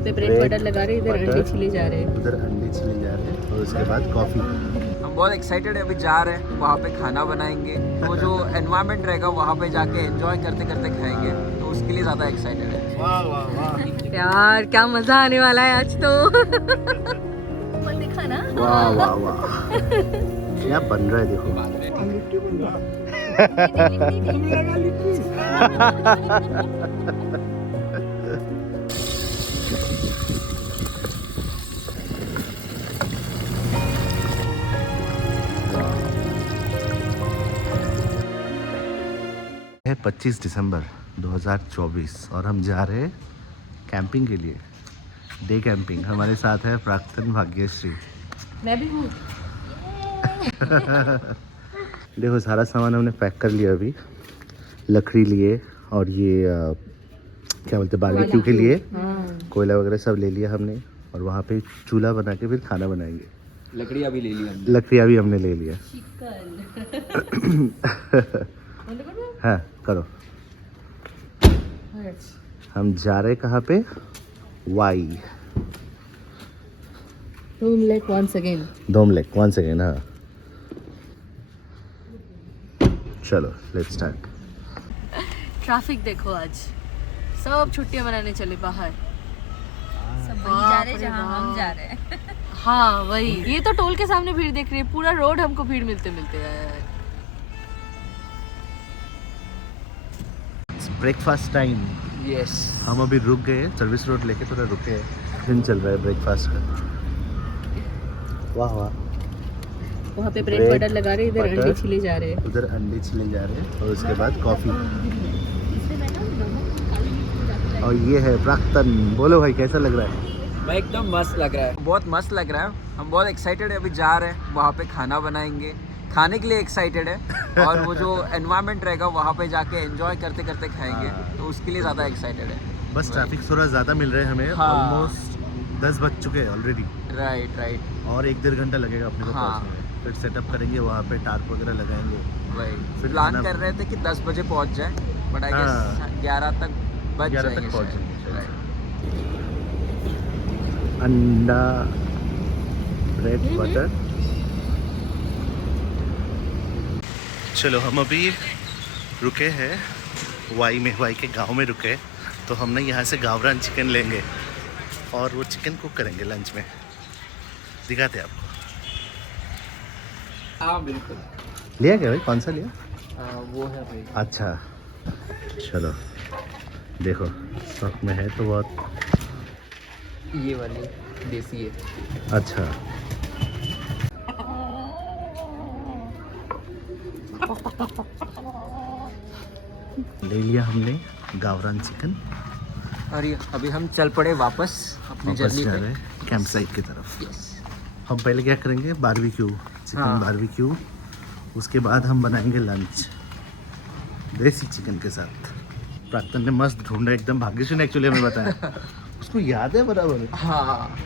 वहाँ पे bread butter लगा रहे हैं, इधर अंडे छिले जा रहे हैं। उधर अंडे छिले जा रहे हैं और उसके बाद कॉफ़ी। हम बहुत एक्साइटेड है, अभी जा रहे हैं वहाँ पे खाना बनाएंगे, तो जो एनवायरनमेंट रहेगा वहाँ पे जाके एंजॉय करते करते खाएंगे, तो उसके लिए ज़्यादा एक्साइटेड है। वाह वाह वाह यार क्या मजा आने वाला है आज तो। दिखा ना। वाह वाह वाह क्या बन रहा है देखो। है 25 दिसंबर 2024 और हम जा रहे हैं कैंपिंग के लिए, डे कैंपिंग। हमारे साथ है प्राक्तन, भाग्यश्री। मैं भी हूँ। देखो सारा सामान हमने पैक कर लिया अभी। लकड़ी लिए और ये क्या बोलते हैं बारबेक्यू के लिए कोयला वगैरह सब ले लिया हमने, और वहाँ पे चूल्हा बना के फिर खाना बनाएंगे। लकड़ियाँ भी ले ली हमने। लकड़ियाँ भी हमने ले लिया। हाँ करो। हम जा रहे कहाँ पे? वाई Room like once again. Dome lake once again. हाँ चलो लेट्स स्टार्ट। ट्रैफिक देखो आज, सब छुट्टियां मनाने चले बाहर। सब वही जा रहे हैं जहाँ हम जा रहे हैं। हाँ वही, ये तो टोल के सामने भीड़ देख रही है, पूरा रोड हमको भीड़ मिलते मिलते है। Breakfast time. यस, हम अभी रुक गए, सर्विस रोड लेके थोड़ा रुके हैं। दिन चल रहा है ब्रेकफास्ट का। वाह वाह। वहाँ पे ब्रेड Bread, बटर लगा रहे हैं, इधर butter। अंडे छिले जा रहे हैं। उधर अंडे छिले जा रहे हैं और उसके बाद कॉफ़ी। और ये है प्राक्तन। बोलो भाई कैसा लग रहा है? भाई एकदम मस्त लग रहा है, बहुत मस्त लग रहा है। हम बहुत एक्साइटेड है, अभी जा रहे हैं वहाँ पे खाना बनाएंगे, खाने के लिए एक्साइटेड है, और वो जो एनवायरनमेंट रहेगा वहाँ पे जाके एंजॉय करते करते खाएंगे, तो उसके लिए ज़्यादा एक्साइटेड है। बस ट्रैफिक थोड़ा ज़्यादा मिल रहे हैं हमें। हाँ। ऑलमोस्ट 10 बज चुके हैं ऑलरेडी, राइट राइट, और 1-1.5 घंटा लगेगा अपने को हाँ। पहुंचने में। फिर सेटअप करेंगे वहाँ पे, टार्प वगैरह लगाएंगे। वही फिर प्लान खाना- कर रहे थे कि 10 बजे पहुँच जाए, बट आई हाँ। गेस 11 तक बच 11 जाएंगे तक पहुँच शायद। जाएंगे। Right. अंडा, ब्रेड बटर। चलो हम अभी रुके हैं वाई में, वाई के गांव में रुके, तो हमने यहाँ से गावरान चिकन लेंगे और वो चिकन कुक करेंगे लंच में। दिखाते हैं आपको। हाँ बिल्कुल। लिया क्या भाई? कौन सा लिया? वो है भाई। अच्छा चलो देखो, स्टॉक में है तो बहुत। ये वाली देसी है। अच्छा ले लिया हमने गावरान चिकन। और ये अभी हम चल पड़े वापस अपनी वापस जर्नी जा पे। रहे हैं कैंप साइट की तरफ। Yes. हम पहले क्या करेंगे? बारबेक्यू, चिकन हाँ। बारबेक्यू। उसके बाद हम बनाएंगे लंच देसी चिकन के साथ। प्राक्तन ने मस्त ढूंढा एकदम, भाग्यश्री ने एक्चुअली हमें बताया। उसको याद है बराबर। हाँ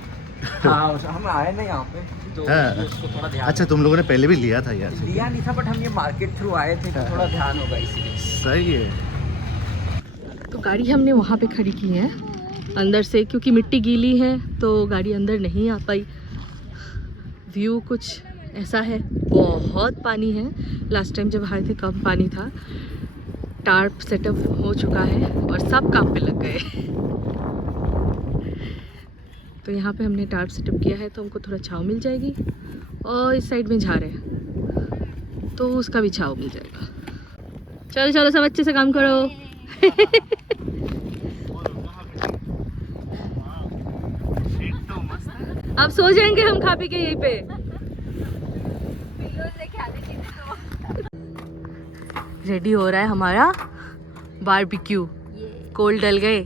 हाँ, हम आए ना यहाँ पे, तो हाँ। उसको थोड़ा ध्यान। अच्छा तुम लोगों ने पहले भी लिया था यार? लिया नहीं था, बट हम ये मार्केट थ्रू आए थे, तो थोड़ा ध्यान होगा इसीलिए। सही है। तो गाड़ी हमने वहाँ पे खड़ी की है अंदर से, क्योंकि मिट्टी गीली है तो गाड़ी अंदर नहीं आ पाई। व्यू कुछ ऐसा है, बहुत पानी है। लास्ट टाइम जब आए थे कम पानी था। टार्प सेटअप हो चुका है और सब काम पे लग गए। तो यहाँ पे हमने टार्प सेटअप किया है, तो हमको थोड़ा छाँव मिल जाएगी। और इस साइड में झाड़ है तो उसका भी छाँव मिल जाएगा। चलो चलो सब अच्छे से काम करो। अब सो जाएंगे हम खा पी के यहीं पे। रेडी हो रहा है हमारा बारबेक्यू। कोल डल गए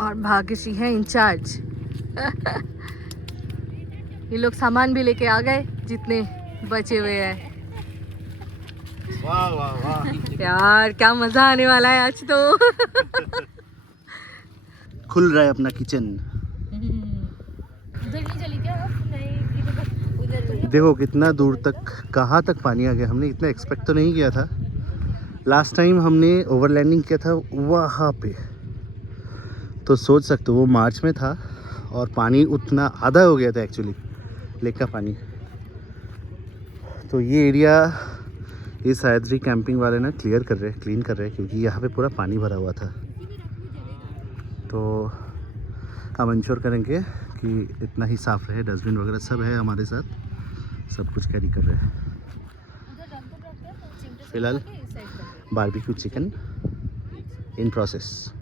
और भाग्यश्री है इंचार्ज। ये लोग सामान भी लेके आ गए जितने बचे हुए हैं। वाह वाह वाह। यार क्या मजा आने वाला है आज तो। खुल रहा है अपना किचन। उधर नहीं चली क्या? नहीं, उधर। देखो कितना दूर तक, कहाँ तक पानी आ गया। हमने इतना एक्सपेक्ट तो नहीं किया था। लास्ट टाइम हमने ओवरलैंडिंग किया था वहाँ पे, तो सोच सकते हो वो मार्च में था और पानी उतना आधा हो गया था एक्चुअली लेक का पानी। तो ये एरिया ये सह्याद्री कैंपिंग वाले ना क्लीन कर रहे हैं क्योंकि यहाँ पे पूरा पानी भरा हुआ था। तो हम इंश्योर करेंगे कि इतना ही साफ़ रहे, डस्टबिन वगैरह सब है हमारे साथ, सब कुछ कैरी कर रहे हैं। फिलहाल बारबेक्यू चिकन इन प्रोसेस।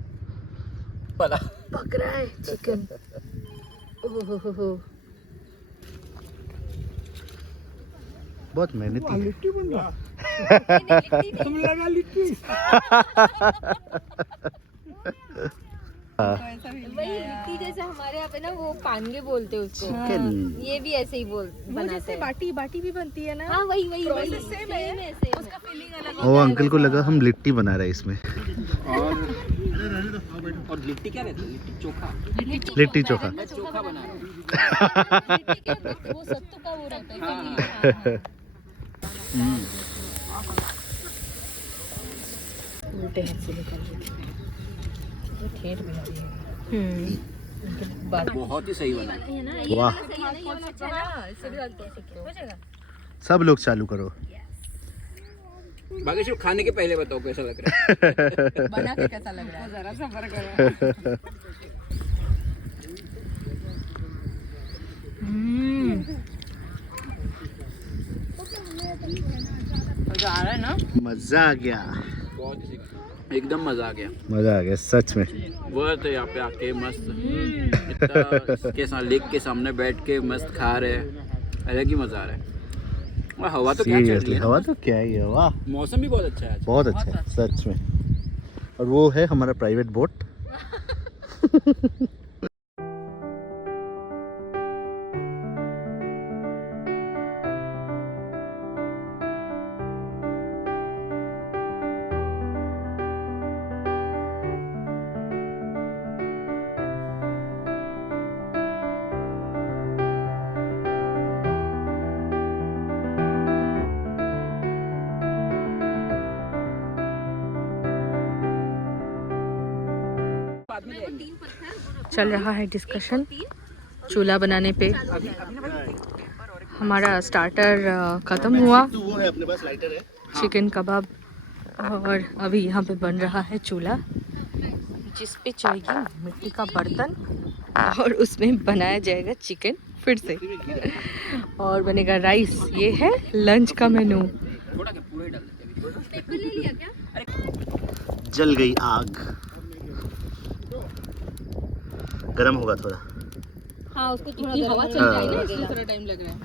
पक रहा है चिकन। ओहो बहुत मेहनती है। वही लिट्टी जैसे हमारे यहाँ पे ना वो पानगे बोलते हैं उसको। चिकन ये भी ऐसे ही बनाते हैं। बाटी भी बनती है ना। हाँ वही सेम है। उसका फीलिंग अलग वो अंकल को लगा हम लिट्टी बना रहे हैं इसमें। और लिट्टी क्या रहती है? लिट्टी चोखा। लिट्टी चोखा। चोखा बना रहे हैं। वो सत्तू का वो रहता है। उल्टे हाथ से निकल रही है। ठेठ भी आ रही है। बहुत ही सही बना है। वाह, सब लोग चालू करो। बाकी सिर्फ खाने के पहले बताओ कैसा लग रहा है। बना के कैसा लग रहा है? जरा सा फर्क है। मजा आ रहा है ना? मजा आ गया, बहुत ही सही। एकदम मजा आ गया। मजा आ गया सच में। बहुत है यहाँ पे आके मस्त। इतना इसके साथ लेक के सामने बैठ के मस्त खा रहे हैं, अलग ही मजा आ रहा है। और हवा तो क्या चल रही सीरियसली है। हवा तो क्या ही है, वाह मौसम भी बहुत अच्छा है आज। बहुत अच्छा है सच में। और वो है हमारा प्राइवेट बोट। चल रहा है डिस्कशन चूल्हा बनाने पे। हमारा स्टार्टर ख़त्म हुआ, वो है अपने पास लाइटर है। चिकन कबाब, और अभी यहाँ पे बन रहा है चूल्हा जिस पे जाएगी मिट्टी का बर्तन और उसमें बनाया जाएगा चिकन फिर से, और बनेगा राइस। ये है लंच का मेनू। थोड़ा क्या पूरा ही डाल देते हैं। जल गई आग, गरम होगा थोड़ा। हाँ उसको थोड़ा हवा चल जाए ना, इसलिए थोड़ा टाइम लग रहा है।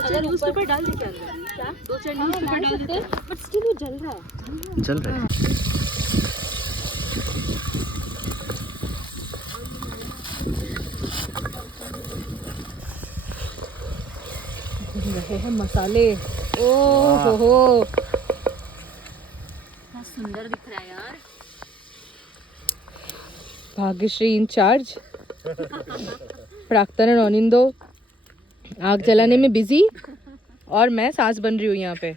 अगर न्यूज़पेपर डाल दे क्या? दो चार न्यूज़पेपर डाल देते हैं, बट स्टिल वो जल रहा है। जल रहा है। रहे हैं मसाले। ओह हो, बहुत सुंदर दिख रहा है यार। भाग्यश्री इंचार्ज, प्राक्तन अनिंदो आग जलाने में बिजी, और मैं सास बन रही हूँ यहाँ पे।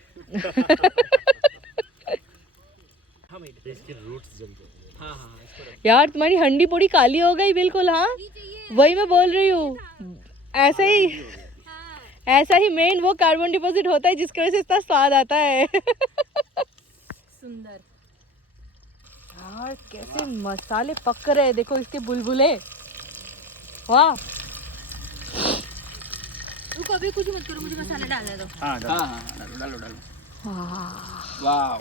यार तुम्हारी हंडी पूरी काली हो गई बिल्कुल। हाँ वही मैं बोल रही हूँ, ऐसा ही मेन वो कार्बन डिपॉजिट होता है जिसकी वजह से इतना स्वाद आता है। सुंदर। यार कैसे मसाले पक रहे हैं, देखो इसके बुलबुले। वाह, रुको अभी कुछ मत करो, मुझे मसाला डालने दो। हाँ डालो डालो। वाह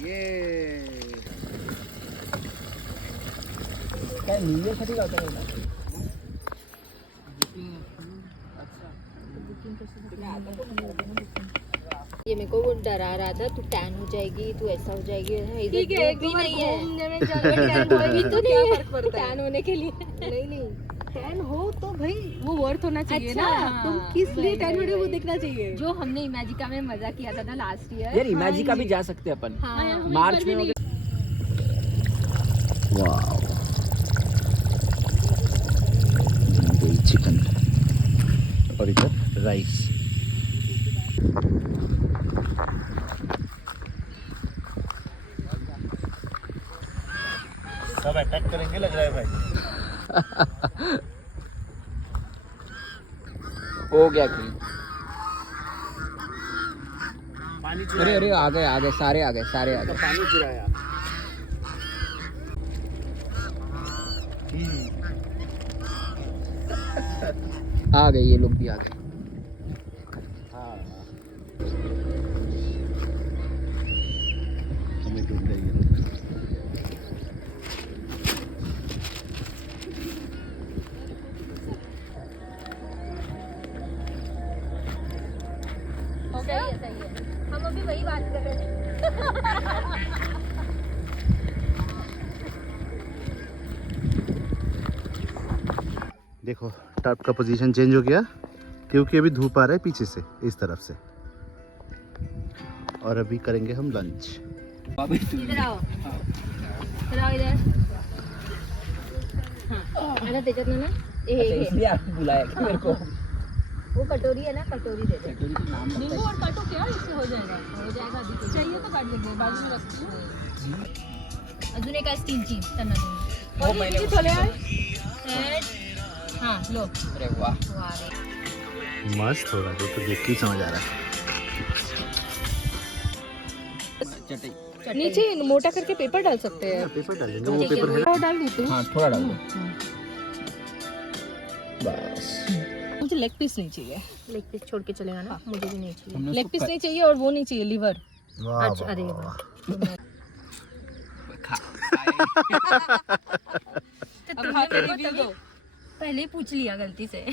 ये क्या नीले खटी होता है? ये मेरे को वो डरा रहा था, तू टैन हो जाएगी, तू ऐसा हो जाएगी। ठीक है, एक भी नहीं है तो नहीं क्या है फर्क पड़ता है? टैन होने के लिए। नहीं टैन हो तो भाई वो वर्थ होना चाहिए अच्छा, ना। तुम किस लिए टैन हो रहे हो वो देखना चाहिए। जो हमने इमेजिका में मजा किया था ना लास्ट ईयर। यार इमेजिका भी जा सकते हैं अपन। हाँ मार्च में वाओ, चिकन और इधर राइस। सब अटैक करेंगे लग रहा है भाई। हो गया कि पानी अरे अरे आ गए सारे आ गए पानी चुराया। आ गए, ये लोग भी आ गए। हमें ढूंढ रही है। सही है। हम अभी वही बात कर रहे थे। देखो टॉप का पोजीशन चेंज हो गया क्योंकि अभी धूप आ रहा है पीछे से इस तरफ से। और अभी करेंगे हम लंच। इधर आओ, इधर आओ इधर। हाँ अरे त्याच्यात ना इसलिए आपको बुलाया क्या मेरे को? वो कटोरी है ना, कटोरी दे दे। नींबू और काटो क्या, इससे हो जाएगा अभी। चाहिए तो काट लेंगे, बाजू में रखती हूँ। अजून एक स्टीलची त्यांना वो मैंने किती थोले आहे? हाँ लो। अरे वाह, वाह रे। मस्त हो रहा है, तो देख के ही समझ आ रहा है। चटई। नीचे मोटा करके पेपर डाल सकते हैं। पेपर डालेंगे, वो पेपर है। थोड़ा डाल देती हूँ। हाँ थोड़ा डाल दो बस। मुझे लेग पीस नहीं चाहिए। लेग पीस छोड़ के चलेगा ना, मुझे भी नहीं चाहिए। हमने लेग उसको पीस नहीं चाहिए और वो नहीं चाहिए, लिवर। वाह अच्छा अरे वाह, वाह। अब खा के रिव्यू दो। पहले ही पूछ लिया गलती से।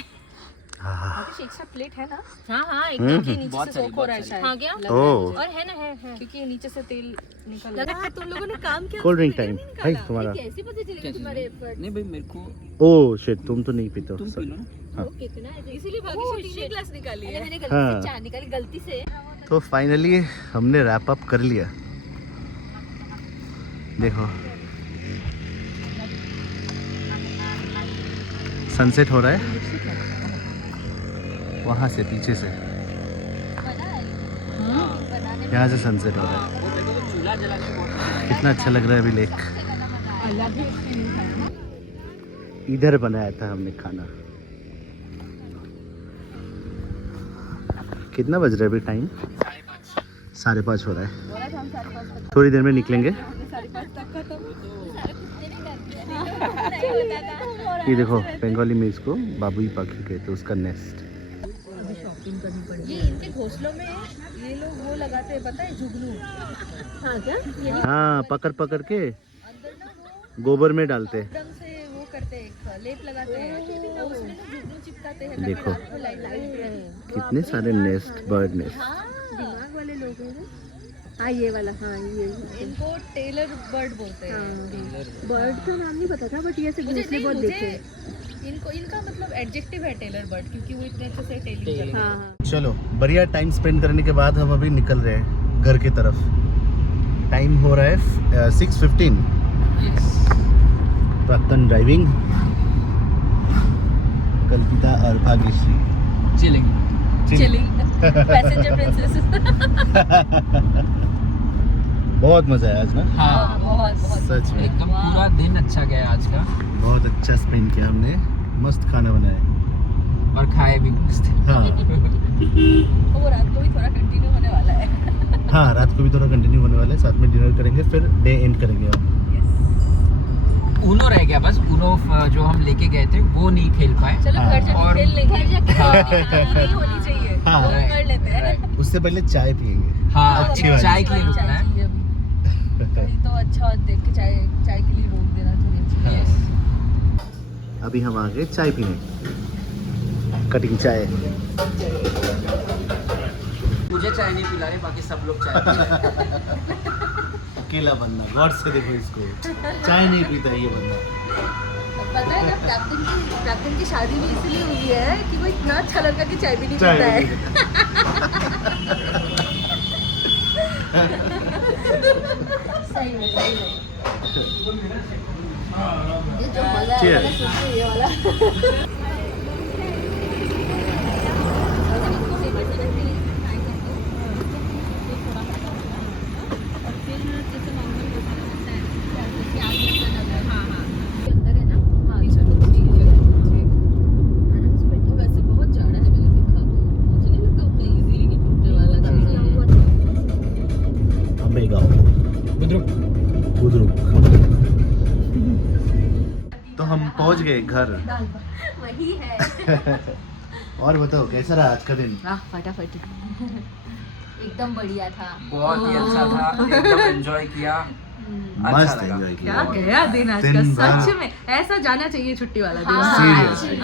हाँ। कुछ एक्स्ट्रा प्लेट है ना? हाँ हाँ एकदम कि नीचे बहुत से सारी, सोख हो रहा है बहुत शायद। हाँ क्या? ओह, और है ना, है क्योंकि ये नीचे से तेल निकल लगा रहा है। तुम लोगों ने काम किया। कोल्ड ड्रिंक टाइम भाई तुम्हारा। कैसे पता चलेगा क्या तुम्हारे एफर्ट? नहीं भाई मेरे को, ओह शिट, तुम तो नहीं पीते हो। तुम पी लो ना। हाँ। वो कितना है? इसीलिए भाग्यश्री 3 ग्लास निकाली अरे है। मैंने गलती हाँ। से चाय निकाली, गलती से। तो फाइनली हमने रैप अप कर लिया। देखो सनसेट हो रहा है वहाँ से, पीछे से। यहाँ से सनसेट हो रहा है। वो मेरे को तो चूल्हा जलाने को बहुत कितना अच्छा लग रहा है अभी लेक। इधर बनाया था हमने खाना। कितना बज रहा है अभी टाइम? 5:30 हो रहा है। थोड़ी देर में निकलेंगे। ये देखो बंगाली में इसको बाबुई पाखी कहते, उसका नेस्ट। ये इनके घोंसलों में ये लोग वो लगाते हैं, पता है, जुगनू। हाँ क्या? हाँ, पकड़ पकड़ के गोबर में डालते। एकदम से वो करते हैं, एक लेप लगाते हैं, और उसमें ना जुगनू चिपकाते हैं। देखो लाइट कितने सारे नेस्ट, बर्ड नेस्ट। दिमाग वाले लोग हैं। हाँ ये वाला, हाँ ये इनको टेलर बर्ड बोलते हैं। बर्ड का नाम नहीं पता था, बट ये ऐसे घोंसले बहुत देखे हैं। इनको, इनका मतलब एडजेक्टिव है टेलर बर्ड, क्योंकि वो इतने अच्छे से टेलिंग करते हैं। हाँ हाँ। चलो बढ़िया टाइम स्पेंड करने के बाद हम अभी निकल रहे हैं घर की तरफ। टाइम हो रहा है 6:15। प्राक्तन ड्राइविंग, कल्पिता और भाग्यश्री चिलिंग। Passenger princess. बहुत मजा आया आज ना। हाँ बहुत बहुत सच में एकदम पूरा दिन अच्छा गया आज का, बहुत अच्छा स्पेंड किया हमने। मस्त खाना बनाया। और खाए भी मस्त। हाँ वो रात को भी थोड़ा कंटिन्यू होने वाला है। हाँ, रात को भी थोड़ा कंटिन्यू होने वाला है। साथ में डिनर करेंगे, फिर डे एंड करेंगे हम। ऊनो रह गया बस। ऊनो जो हम लेके गए थे वो नहीं खेल पाए। चलो हाँ। घर जाके और- खेल लेंगे। घर जाके हाँ। नहीं होनी चाहिए, हाँ। वो कर लेते हैं। उससे पहले चाय पियेंगे। हाँ अच्छी एक बात है। चाय के लिए रुकना है। चाहिए अभी। कहीं तो अच्छा देख के चाय के लिए रोक देना थोड़ी अच्छी है। अभी हम आ गए चाय पीने, कटिंग चाय। मुझे चाय नहीं पिला रहे, बाकी सब लोग चाय पी रहे हैं। अकेला बंदा, गॉड से देखो इसको, चाय नहीं पीता ये बंदा। पता है ना, कैप्टन की शादी भी इसलिए हुई है कि वो इतना अच्छा लड़का कि चाय भी नहीं चाय पीता नहीं है। सही में, सही में। ये जो मजा है Cheers. ना, सुनिए ये वाला। रुक। तो हम पहुंच गए घर। वही है। और बताओ कैसा रहा आज का दिन? फटाफट। एकदम बढ़िया था। बहुत ही अच्छा था, एकदम एंजॉय किया। मस्त लगा। एंजॉय क्या किया। गया दिन आज का, दिन भर। सच में ऐसा जाना चाहिए छुट्टी वाला दिन। हाँ, सीरियसली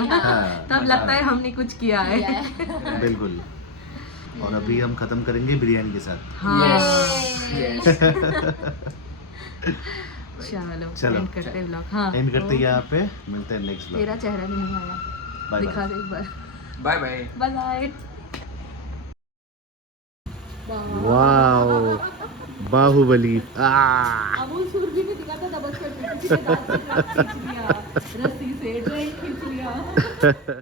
तब लगता है हमने कुछ किया है। बिल्कुल। और अभी हम खत्म करेंगे बिरयानी के साथ। हाँ Yes. चलो चलो। एंड करते हैं व्लॉग। हाँ एंड करते हैं यहाँ पे, मिलते हैं नेक्स्ट तेरा ब्लॉग। चेहरा नहीं आया, बाय दिखा दे एक बार। Bye bye. Bye bye. Wow Baahubali. Amul सूरजी ने दिखा था दबक कर, रस्सी से ट्रेन खींच लिया।